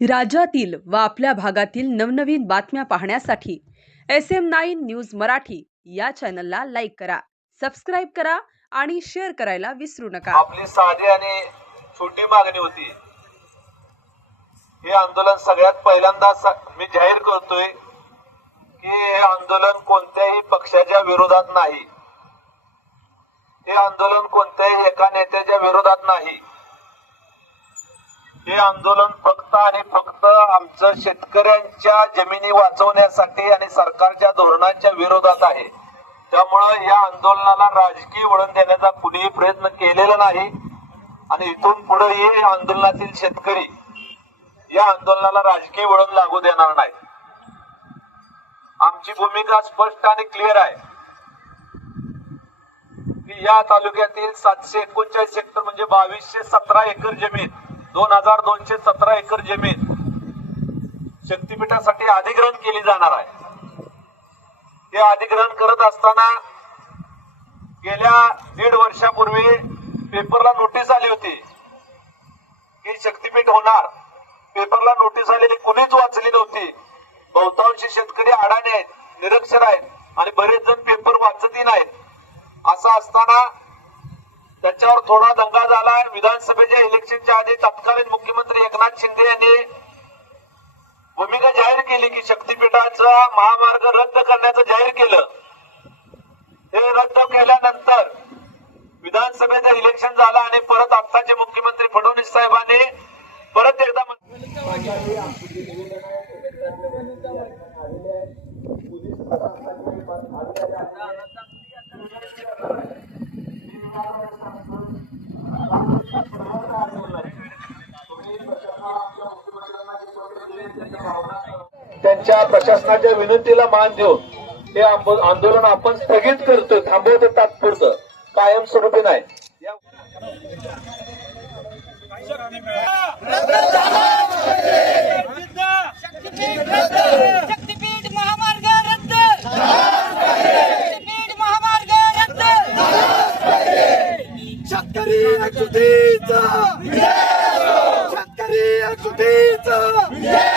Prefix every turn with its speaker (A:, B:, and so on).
A: राज्यातील व आपल्या भागातील नवनवीन बातम्या पाहण्यासाठी S M nine news Marathi या चॅनलला लाईक करा सबस्क्राईब करा आणि शेअर करायला विसरू नका.
B: आपली साधी आणि छोटी मागणी होती. हे आंदोलन सगळ्यात पहिल्यांदा मी जाहीर करतोय की हे आंदोलन कोणत्याही पक्षाच्या विरोधात नाही. हे आंदोलन कोणत्याही एका नेत्याच्या विरोधात नाही. हे आंदोलन फक्त आणि फक्त आमचं शेतकऱ्यांच्या जमिनी वाचवण्यासाठी आणि सरकारच्या धोरणाच्या विरोधात आहे. त्यामुळं या आंदोलनाला राजकीय वळण देण्याचा कुणीही प्रयत्न केलेला नाही आणि इथून पुढेही आंदोलनातील शेतकरी या आंदोलनाला राजकीय वळण लागू देणार नाही आमची भूमिका स्पष्ट आणि क्लिअर आहे. की या तालुक्यातील सातशे एकोणचाळीस हेक्टर म्हणजे बावीसशे सतरा एकर जमीन दोन हजार दोनशे सतरा एकर जमीन शक्तीपीठासाठी अधिग्रहण केली जाणार आहे. ते अधिग्रहण करत असताना गेल्या दीड वर्षापूर्वी पेपरला नोटीस आली होती की शक्तीपीठ होणार. पेपरला नोटीस आलेली कुणीच वाचली नव्हती. बहुतांशी शेतकरी अडाणे आहेत निरक्षर आहेत आणि बरेच जण पेपर वाचतही नाहीत. असं असताना त्याच्यावर थोडा दंगा झाला विधानसभेच्या एकनाथ यांनी भूमिका जाहीर केली की शक्तीपीठाचा महामार्ग रद्द करण्याचं जाहीर केलं. हे रद्द केल्यानंतर विधानसभेचं इलेक्शन झालं आणि परत आत्ताचे मुख्यमंत्री फडणवीस साहेबांनी परत एकदा म्हण- त्यांच्या प्रशासनाच्या विनंतीला मान देऊन हे आंदोलन आपण स्थगित करतोय थांबवतो कायम स्वरूपी नाही.
C: Yeah!